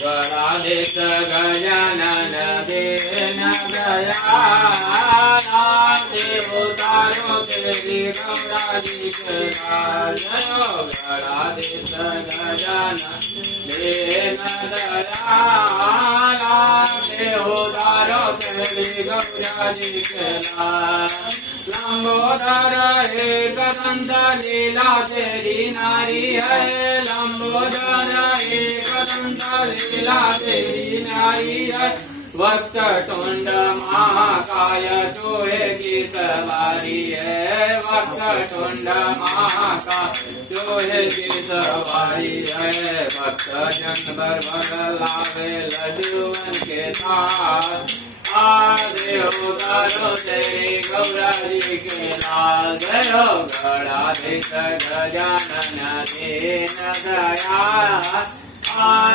गणाधीश Gajanan then Dayal देव तारो तेरी गौराजी के लाल गणाधीश Gajanan then Dayal देव तारो तेरी गौराजी के लाल लंबोदर एक दंत लीला तेरी नारी है लंबोदर एक दंत लीला तेरी नारी है वक्त टुंड महाकाय चोहे की सवारी है वक्त टुंड महाकाय चोहे की सवारी है भक्त जन बर लावे लड्डूवन के साथ देव तारो तेरी गौराजी के लाल जय गणाधीश गजानन दीन दयाल